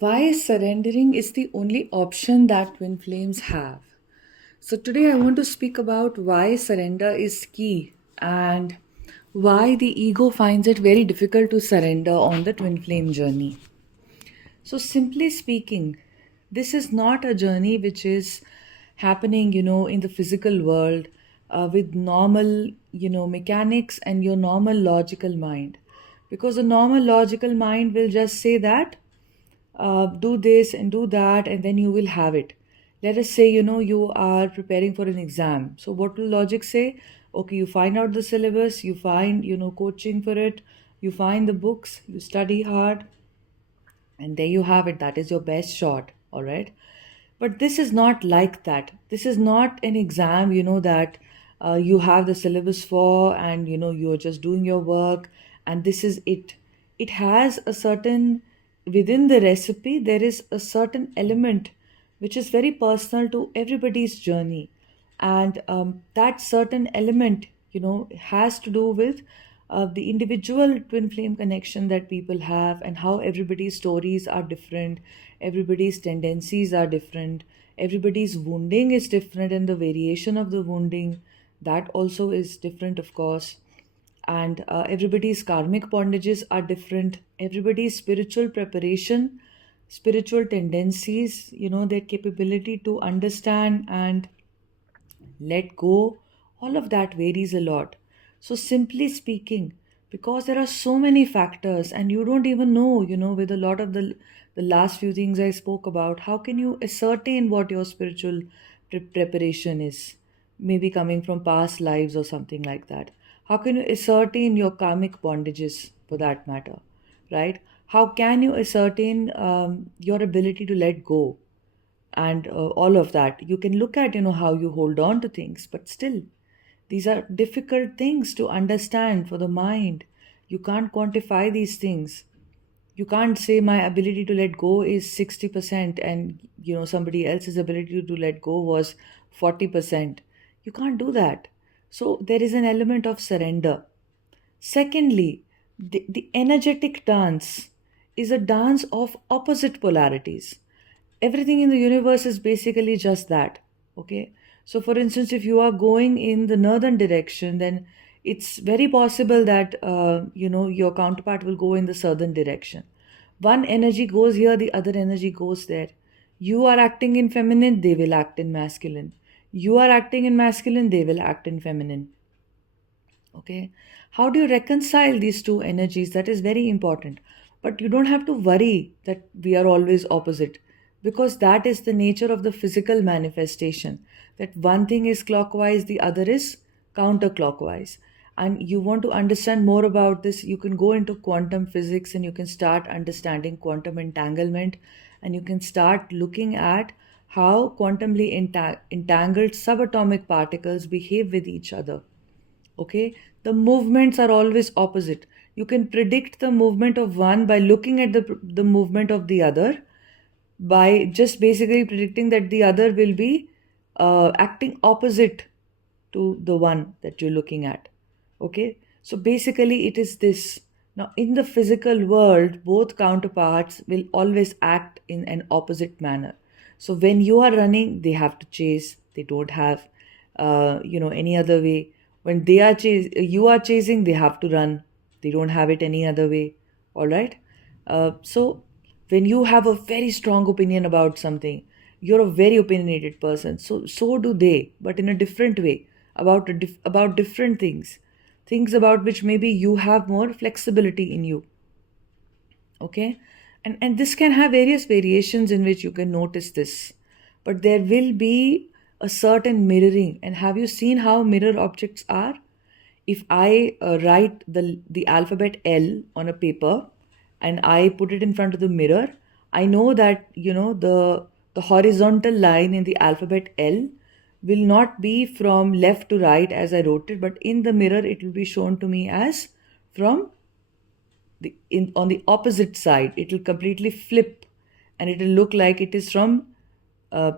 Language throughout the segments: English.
Why surrendering is the only option that twin flames have. So, today I want to speak about why surrender is key and why the ego finds it very difficult to surrender on the twin flame journey. So, simply speaking, this is not a journey which is happening, in the physical world with normal, mechanics and your normal logical mind. Because a normal logical mind will just say that do this and do that, and then you will have it. Let us say, you are preparing for an exam. So, what will logic say? Okay, you find out the syllabus, you find, coaching for it, you find the books, you study hard, and there you have it. That is your best shot. All right. But this is not like that. This is not an exam, that you have the syllabus for, and you're just doing your work, and this is it. It has a certain, within the recipe, there is a certain element which is very personal to everybody's journey. And that certain element, has to do with the individual twin flame connection that people have, and how everybody's stories are different, everybody's tendencies are different, everybody's wounding is different, and the variation of the wounding, that also is different, of course. And everybody's karmic bondages are different, everybody's spiritual preparation, spiritual tendencies, their capability to understand and let go, all of that varies a lot. So, simply speaking, because there are so many factors, and you don't even know, with a lot of the last few things I spoke about, how can you ascertain what your spiritual preparation is? Maybe coming from past lives or something like that. How can you ascertain your karmic bondages for that matter, right? How can you ascertain your ability to let go? And all of that, you can look at how you hold on to things, but still these are difficult things to understand for the mind. You can't quantify these things. You can't say my ability to let go is 60% and somebody else's ability to let go was 40%. You can't do that. So there is an element of surrender. Secondly, the energetic dance is a dance of opposite polarities. Everything in the universe is basically just that. Okay. So, for instance, if you are going in the northern direction, then it's very possible that your counterpart will go in the southern direction. One energy goes here, the other energy goes there. You are acting in feminine, they will act in masculine. You are acting in masculine, they will act in feminine. Okay. How do you reconcile these two energies? That is very important. But you don't have to worry that we are always opposite, because that is the nature of the physical manifestation. That one thing is clockwise, the other is counterclockwise. And you want to understand more about this, you can go into quantum physics and you can start understanding quantum entanglement, and you can start looking at how quantumly entangled subatomic particles behave with each other. Okay, the movements are always opposite. You can predict the movement of one by looking at the movement of the other, by just basically predicting that the other will be acting opposite to the one that you're looking at. Okay, so basically it is this. Now in the physical world, both counterparts will always act in an opposite manner. So when you are running, they have to chase, they don't have any other way. When you are chasing, they have to run, they don't have it any other way. All right. So when you have a very strong opinion about something, you're a very opinionated person, so do they, but in a different way, about different things about which maybe you have more flexibility in you. Okay. And this can have various variations in which you can notice this, but there will be a certain mirroring. And have you seen how mirror objects are? If I write the alphabet L on a paper and I put it in front of the mirror, I know that the horizontal line in the alphabet L will not be from left to right as I wrote it, but in the mirror it will be shown to me as from on the opposite side. It will completely flip, and it will look like it is from uh,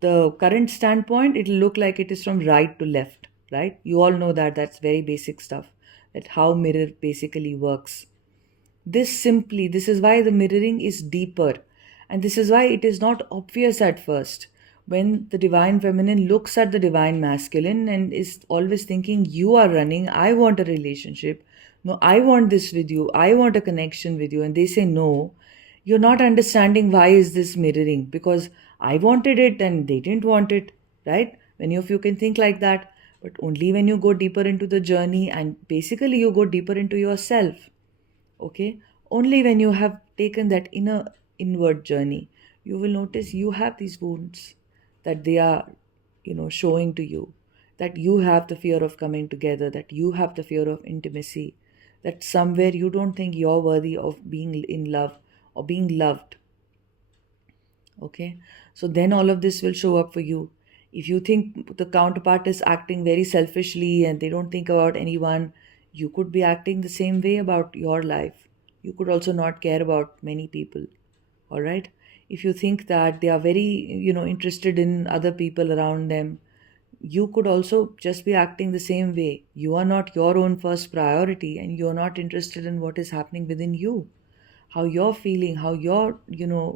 the current standpoint. It will look like it is from right to left. Right, you all know that. That's very basic stuff, that how mirror basically works. This is why the mirroring is deeper. And this is why it is not obvious at first. When the divine feminine looks at the divine masculine and is always thinking, you are running, I want a relationship. No, I want this with you. I want a connection with you. And they say no. You're not understanding why is this mirroring, because I wanted it and they didn't want it, right? Many of you can think like that, but only when you go deeper into the journey and basically you go deeper into yourself. Okay, only when you have taken that inward journey, you will notice you have these wounds, that they are, showing to you, that you have the fear of coming together, that you have the fear of intimacy, that somewhere you don't think you're worthy of being in love or being loved. Okay, so then all of this will show up for you. If you think the counterpart is acting very selfishly and they don't think about anyone, you could be acting the same way about your life. You could also not care about many people. All right, if you think that they are very, interested in other people around them, you could also just be acting the same way. You are not your own first priority and you're not interested in what is happening within you, how you're feeling, how you're,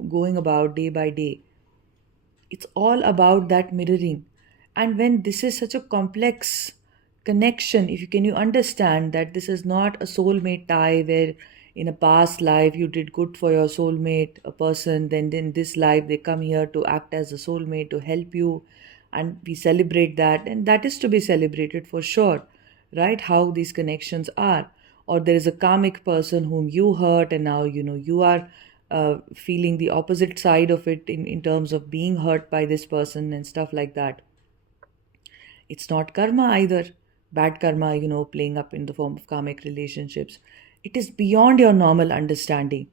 going about day by day. It's all about that mirroring. And when this is such a complex connection, if you can you understand that this is not a soulmate tie where in a past life you did good for your soulmate, a person, then in this life they come here to act as a soulmate to help you, and we celebrate that, and that is to be celebrated for sure, right? How these connections are. Or there is a karmic person whom you hurt, and now you are feeling the opposite side of it in terms of being hurt by this person and stuff like that. It's not karma either. Bad karma, playing up in the form of karmic relationships. It is beyond your normal understanding.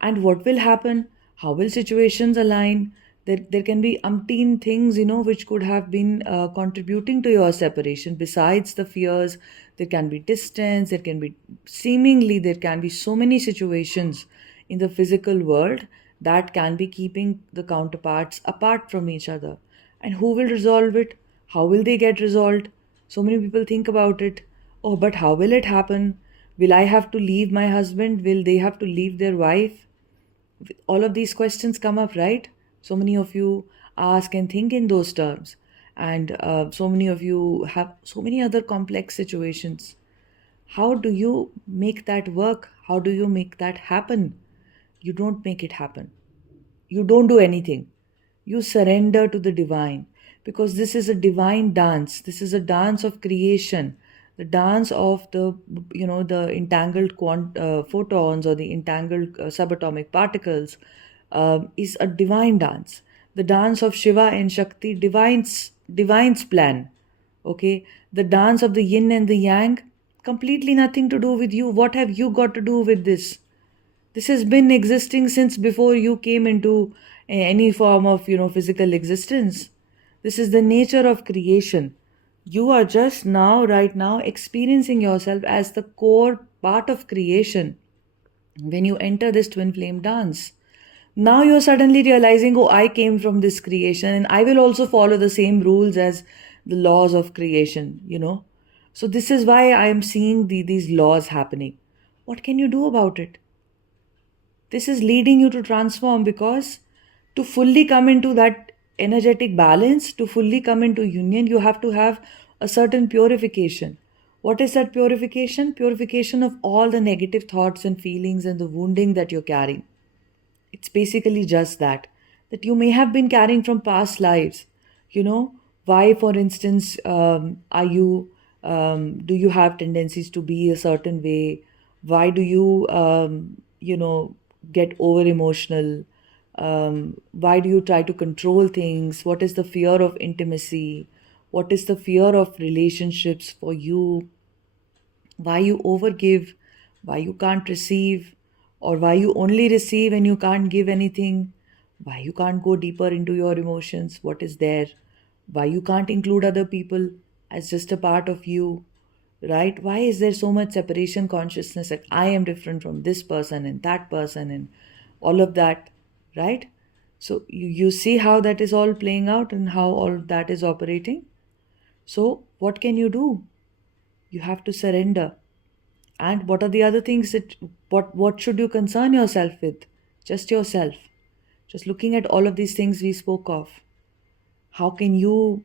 And what will happen? How will situations align? There can be umpteen things, which could have been contributing to your separation. Besides the fears, there can be distance, there can be so many situations in the physical world that can be keeping the counterparts apart from each other. And who will resolve it? How will they get resolved? So many people think about it. Oh, but how will it happen? Will I have to leave my husband? Will they have to leave their wife? All of these questions come up, right? So many of you ask and think in those terms. And so many of you have so many other complex situations. How do you make that work? How do you make that happen? You don't make it happen. You don't do anything. You surrender to the divine, because this is a divine dance. This is a dance of creation, the dance of the entangled photons, or the entangled subatomic particles, is a divine dance. The dance of Shiva and Shakti, divine's plan. Okay, the dance of the yin and the yang, completely nothing to do with you. What have you got to do with this? This has been existing since before you came into any form of, physical existence. This is the nature of creation. You are just now, right now, experiencing yourself as the core part of creation when you enter this twin flame dance. Now you're suddenly realizing, oh, I came from this creation and I will also follow the same rules as the laws of creation. So this is why I am seeing these laws happening. What can you do about it? This is leading you to transform, because to fully come into that energetic balance, to fully come into union, you have to have a certain purification. What is that purification? Purification of all the negative thoughts and feelings and the wounding that you're carrying. It's basically just that you may have been carrying from past lives. Why, for instance, are you do you have tendencies to be a certain way? Why do you get over emotional? Why do you try to control things? What is the fear of intimacy? What is the fear of relationships for you? Why you overgive, why you can't receive, or why you only receive and you can't give anything, why you can't go deeper into your emotions, what is there, why you can't include other people as just a part of you, right? Why is there so much separation consciousness that I am different from this person and that person and all of that, right? So you see how that is all playing out and how all that is operating. So what can you do? You have to surrender. And what are the other things that what should you concern yourself with? Just yourself. Just looking at all of these things we spoke of, how can you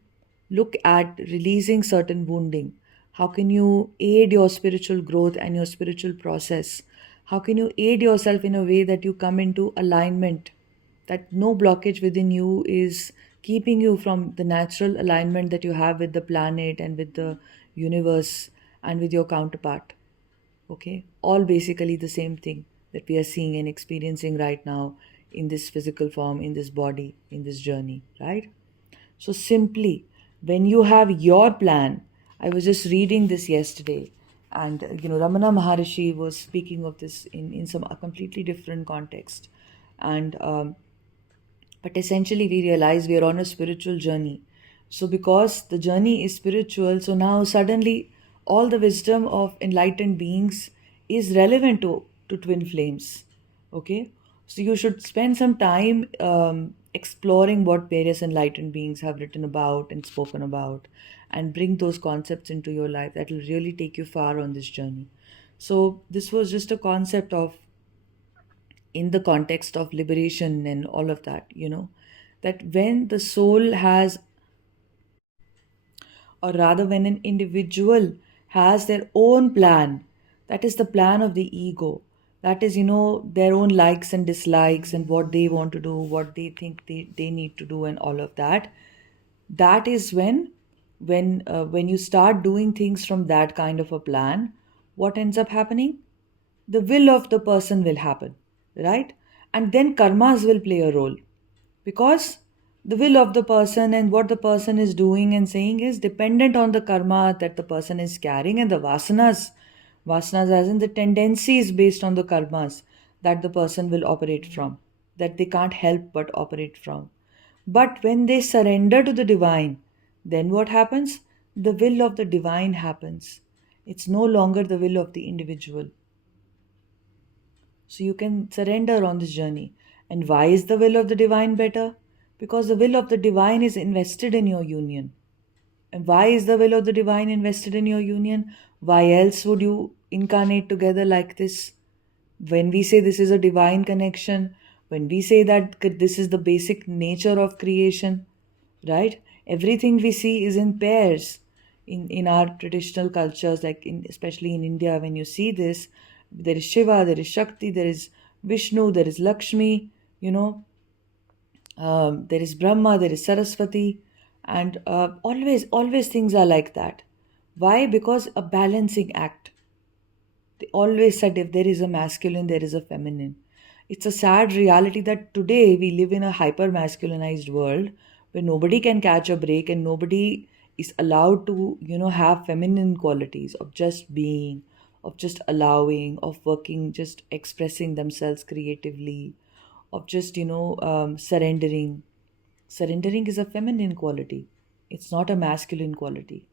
look at releasing certain wounding? How can you aid your spiritual growth and your spiritual process? How can you aid yourself in a way that you come into alignment, that no blockage within you is keeping you from the natural alignment that you have with the planet and with the universe and with your counterpart? Okay, all basically the same thing that we are seeing and experiencing right now in this physical form, in this body, in this journey, right? So simply, when you have your plan, I was just reading this yesterday, and Ramana Maharishi was speaking of this in some a completely different context, and but essentially we realize we are on a spiritual journey. So because the journey is spiritual, so now suddenly all the wisdom of enlightened beings is relevant to twin flames. Okay, so you should spend some time exploring what various enlightened beings have written about and spoken about, and bring those concepts into your life. That will really take you far on this journey. So this was just a concept of, in the context of liberation and all of that, that when the soul has, or rather when an individual has their own plan, that is the plan of the ego, that is, their own likes and dislikes and what they want to do, what they think they need to do, and all of that. That is when you start doing things from that kind of a plan, what ends up happening? The will of the person will happen, right? And then karmas will play a role, because the will of the person and what the person is doing and saying is dependent on the karma that the person is carrying, and the vasanas as in the tendencies based on the karmas that the person will operate from, that they can't help but operate from. But when they surrender to the divine, then what happens? The will of the divine happens. It's no longer the will of the individual. So you can surrender on this journey. And why is the will of the divine better? Because the will of the divine is invested in your union. And why is the will of the divine invested in your union? Why else would you incarnate together like this? When we say this is a divine connection, when we say that this is the basic nature of creation, right? Everything we see is in pairs. In our traditional cultures, like especially in India, when you see this, there is Shiva, there is Shakti, there is Vishnu, there is Lakshmi, you know, there is Brahma, there is Saraswati, and always things are like that. Why? Because a balancing act. They always said if there is a masculine, there is a feminine. It's a sad reality that today we live in a hyper masculinized world where nobody can catch a break and nobody is allowed to, have feminine qualities of just being, of just allowing, of working, just expressing themselves creatively, of just, surrendering. Surrendering is a feminine quality, it's not a masculine quality.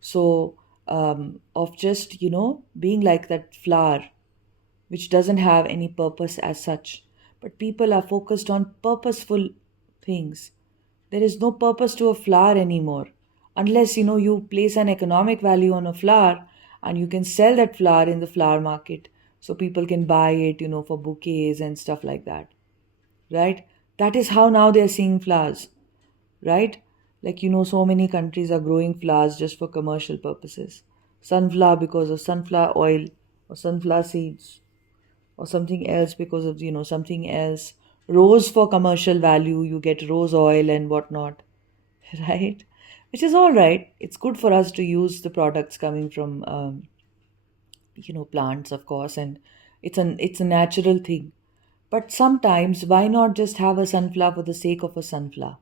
So, of just, being like that flower which doesn't have any purpose as such. But people are focused on purposeful things. There is no purpose to a flower anymore. Unless, you place an economic value on a flower and you can sell that flower in the flower market so people can buy it, for bouquets and stuff like that. Right? That is how now they are seeing flowers, right? Like, so many countries are growing flowers just for commercial purposes. Sunflower because of sunflower oil, or sunflower seeds, or something else because of, something else. Rose for commercial value, you get rose oil and whatnot, right? Which is all right. It's good for us to use the products coming from, plants, of course, and it's a natural thing. But sometimes, why not just have a sunflower for the sake of a sunflower?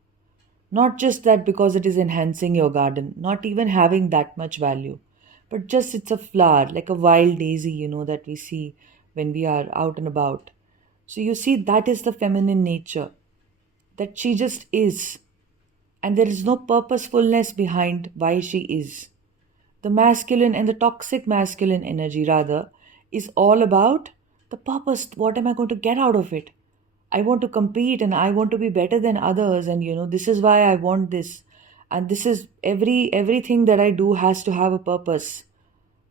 Not just that because it is enhancing your garden, not even having that much value, but just it's a flower, like a wild daisy, that we see when we are out and about. So you see, that is the feminine nature, that she just is, and there is no purposefulness behind why she is. The masculine and the toxic masculine energy, rather, is all about the purpose. What am I going to get out of it? I want to compete and I want to be better than others, and this is why I want this. And this is everything that I do has to have a purpose,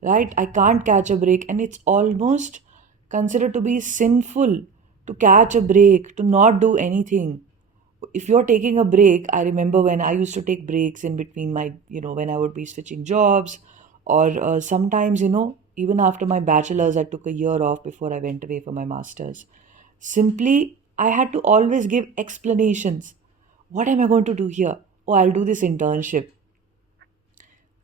right? I can't catch a break, and it's almost considered to be sinful to catch a break, to not do anything. If you're taking a break, I remember when I used to take breaks in between my, when I would be switching jobs, or sometimes, even after my bachelor's, I took a year off before I went away for my master's. Simply, I had to always give explanations. What am I going to do here? Oh, I'll do this internship.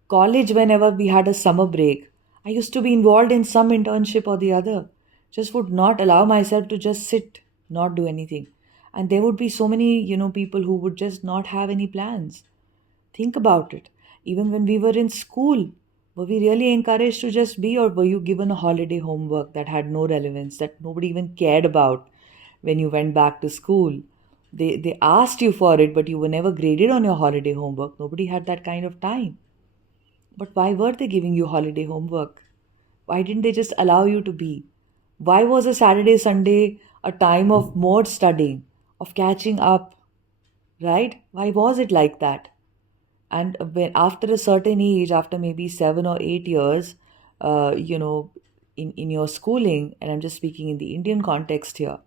College, whenever we had a summer break, I used to be involved in some internship or the other. Just would not allow myself to just sit, not do anything. And there would be so many, people who would just not have any plans. Think about it. Even when we were in school, were we really encouraged to just be, or were you given a holiday homework that had no relevance, that nobody even cared about when you went back to school? They asked you for it, but you were never graded on your holiday homework. Nobody had that kind of time. But why were they giving you holiday homework? Why didn't they just allow you to be? Why was a Saturday, Sunday a time of more studying, of catching up, right? Why was it like that? And when after a certain age, after maybe 7 or 8 years, you know, in your schooling, and I'm just speaking in the Indian context here,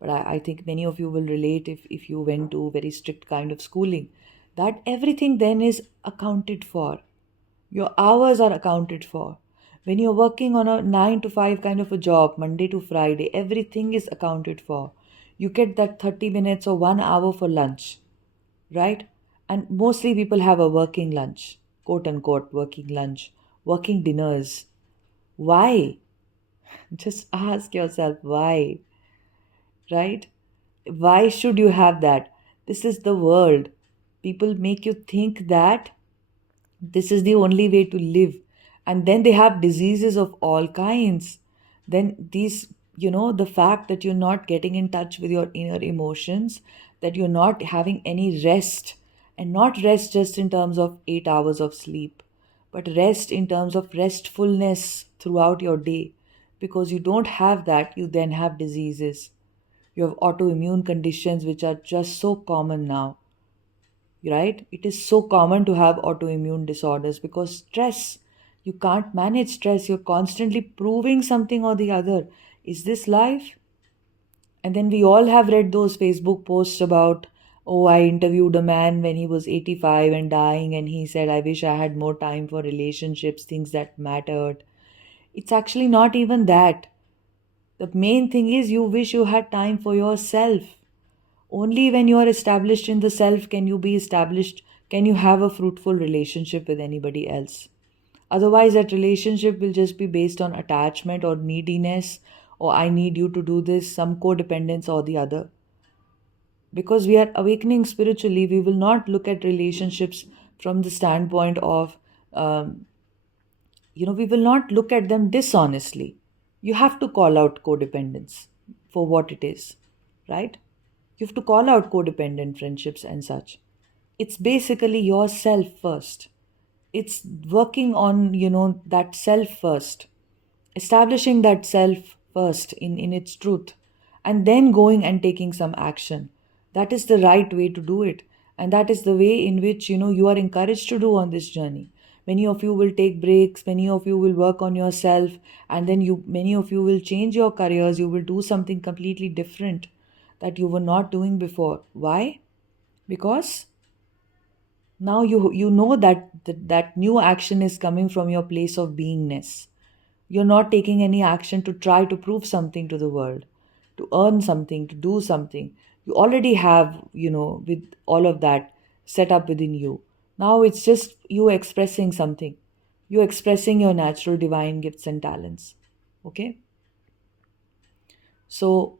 but I think many of you will relate if you went to very strict kind of schooling, that everything then is accounted for. Your hours are accounted for. When you're working on a 9 to 5 kind of a job, Monday to Friday, everything is accounted for. You get that 30 minutes or 1 hour for lunch, right? And mostly people have a working lunch, quote unquote, working lunch, working dinners. Why? Just ask yourself why, right? Why should you have that? This is the world. People make you think that this is the only way to live, and then they have diseases of all kinds. Then these, the fact that you're not getting in touch with your inner emotions, that you're not having any rest, and not rest just in terms of 8 hours of sleep, but rest in terms of restfulness throughout your day. Because you don't have that, you then have diseases. You have autoimmune conditions, which are just so common now, right? It is so common to have autoimmune disorders because stress, you can't manage stress. You're constantly proving something or the other. Is this life? And then we all have read those Facebook posts about, oh, I interviewed a man when he was 85 and dying, and he said, I wish I had more time for relationships, things that mattered. It's actually not even that. The main thing is you wish you had time for yourself. Only when you are established in the self can you be established, can you have a fruitful relationship with anybody else. Otherwise, that relationship will just be based on attachment or neediness, or I need you to do this, some codependence or the other. Because we are awakening spiritually, we will not look at relationships from the standpoint of, um, we will not look at them dishonestly. You have to call out codependence for what it is, right? You have to call out codependent friendships and such. It's basically yourself first. It's working on, that self first, establishing that self first in its truth, and then going and taking some action. That is the right way to do it. And that is the way in which, you are encouraged to do on this journey. Many of you will take breaks, many of you will work on yourself, and then many of you will change your careers, you will do something completely different that you were not doing before. Why? Because now you know that new action is coming from your place of beingness. You're not taking any action to try to prove something to the world, to earn something, to do something. You already have, with all of that set up within you. Now it's just you expressing something. You expressing your natural divine gifts and talents. Okay? So,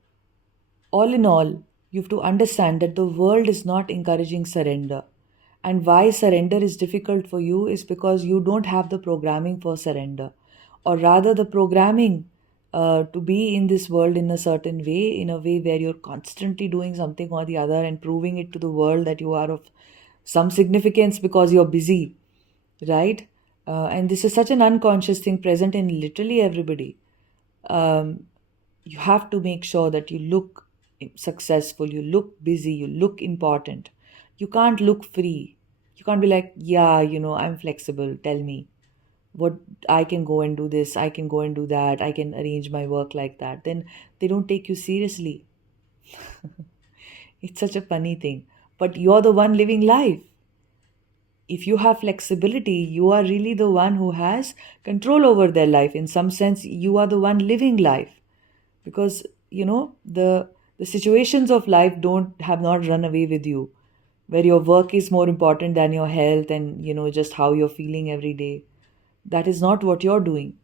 all in all, you have to understand that the world is not encouraging surrender. And why surrender is difficult for you is because you don't have the programming for surrender. Or rather, the programming to be in this world in a certain way, in a way where you're constantly doing something or the other and proving it to the world that you are of some significance because you're busy, right? And this is such an unconscious thing present in literally everybody. Um, you have to make sure that you look successful, you look busy, you look important. You can't look free. You can't be like, yeah, I'm flexible, tell me what, I can go and do this, I can go and do that, I can arrange my work like that. Then they don't take you seriously. It's such a funny thing. But you're the one living life. If you have flexibility, you are really the one who has control over their life. In some sense, you are the one living life. Because, the situations of life don't have not run away with you, where your work is more important than your health and, just how you're feeling every day. That is not what you're doing.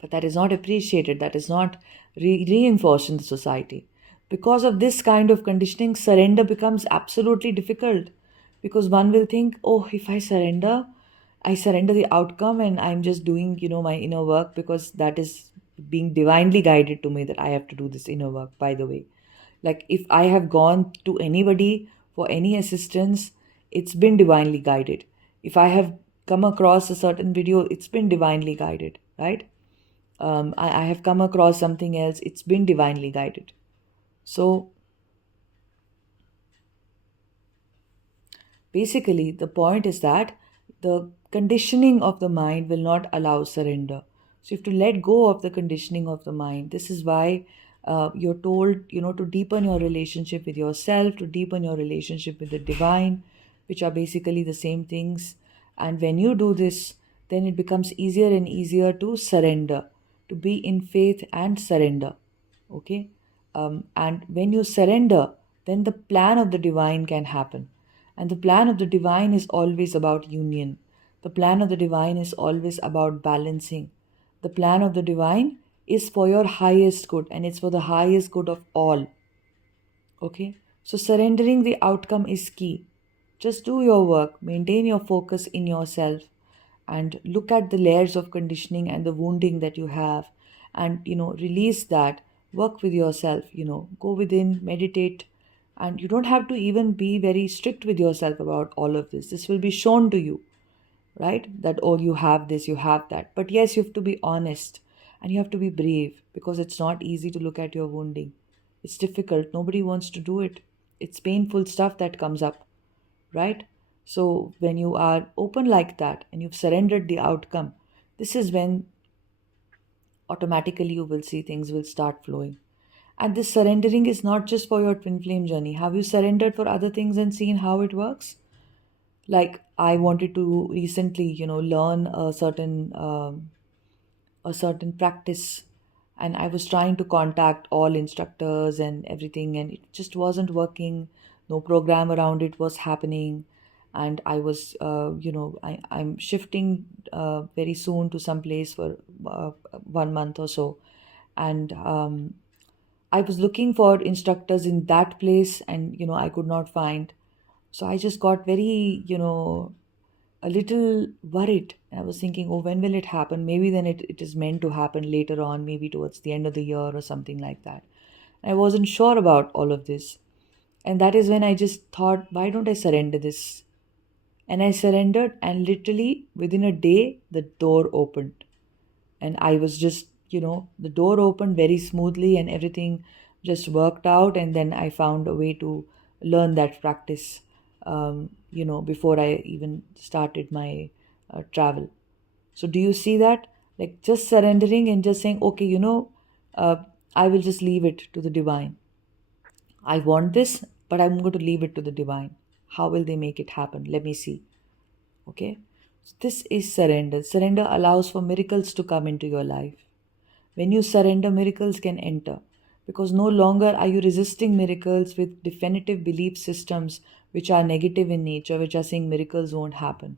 But that is not appreciated, that is not reinforced in the society. Because of this kind of conditioning, surrender becomes absolutely difficult, because one will think, oh, if I surrender the outcome, and I'm just doing, my inner work, because that is being divinely guided to me, that I have to do this inner work, by the way. Like, if I have gone to anybody for any assistance, it's been divinely guided. If I have come across a certain video, it's been divinely guided, right? I have come across something else, it's been divinely guided. So basically, the point is that the conditioning of the mind will not allow surrender. So you have to let go of the conditioning of the mind. This is why you're told, to deepen your relationship with yourself, to deepen your relationship with the divine, which are basically the same things. And when you do this, then it becomes easier and easier to surrender, to be in faith and surrender. Okay? And when you surrender, then the plan of the divine can happen. And the plan of the divine is always about union. The plan of the divine is always about balancing. The plan of the divine is for your highest good, and it's for the highest good of all. Okay? So surrendering the outcome is key. Just do your work, maintain your focus in yourself, and look at the layers of conditioning and the wounding that you have, and release that. Work with yourself, go within, meditate, and you don't have to even be very strict with yourself about all of this. This will be shown to you, right? That, oh, you have this, you have that. But yes, you have to be honest, and you have to be brave, because it's not easy to look at your wounding. It's difficult, nobody wants to do it. It's painful stuff that comes up, right? So when you are open like that and you've surrendered the outcome, this is when automatically you will see things will start flowing. And this surrendering is not just for your twin flame journey. Have you surrendered for other things and seen how it works? Like, I wanted to recently, learn a certain practice, and I was trying to contact all instructors and everything, and it just wasn't working. No program around it was happening. And I was, I'm shifting very soon to some place for 1 month or so. And I was looking for instructors in that place, and I could not find. So I just got very, a little worried. I was thinking, oh, when will it happen? Maybe then it is meant to happen later on, maybe towards the end of the year or something like that. I wasn't sure about all of this. And that is when I just thought, why don't I surrender this? And I surrendered, and literally within a day, the door opened. And I was just, the door opened very smoothly, and everything just worked out. And then I found a way to learn that practice, before I even started my travel. So do you see that? Like, just surrendering and just saying, okay, uh, I will just leave it to the divine. I want this, but I'm going to leave it to the divine. How will they make it happen? Let me see. Okay. So this is surrender. Surrender allows for miracles to come into your life. When you surrender, miracles can enter, because no longer are you resisting miracles with definitive belief systems which are negative in nature, which are saying miracles won't happen.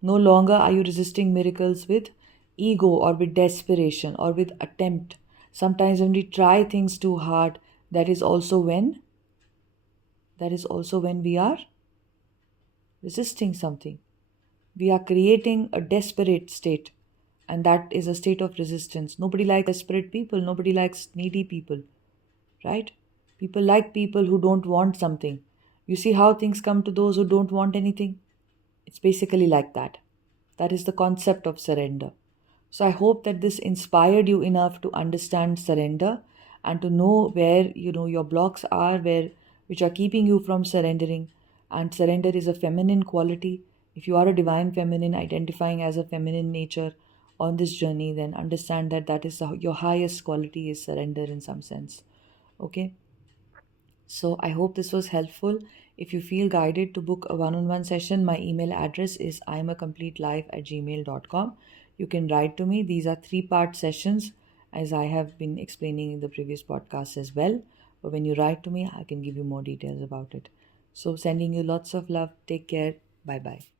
No longer are you resisting miracles with ego or with desperation or with attempt. Sometimes when we try things too hard, that is also when we are resisting something. We are creating a desperate state, and that is a state of resistance. Nobody likes desperate people, nobody likes needy people, right? People like people who don't want something. You see how things come to those who don't want anything? It's basically like that. That is the concept of surrender. So I hope that this inspired you enough to understand surrender, and to know where your blocks are, where which are keeping you from surrendering. And surrender is a feminine quality. If you are a divine feminine, identifying as a feminine nature on this journey, then understand that that is your highest quality is surrender in some sense. Okay. So I hope this was helpful. If you feel guided to book a one-on-one session, my email address is imacompletelife@gmail.com. You can write to me. These are three-part sessions, as I have been explaining in the previous podcast as well. But when you write to me, I can give you more details about it. So sending you lots of love. Take care. Bye bye.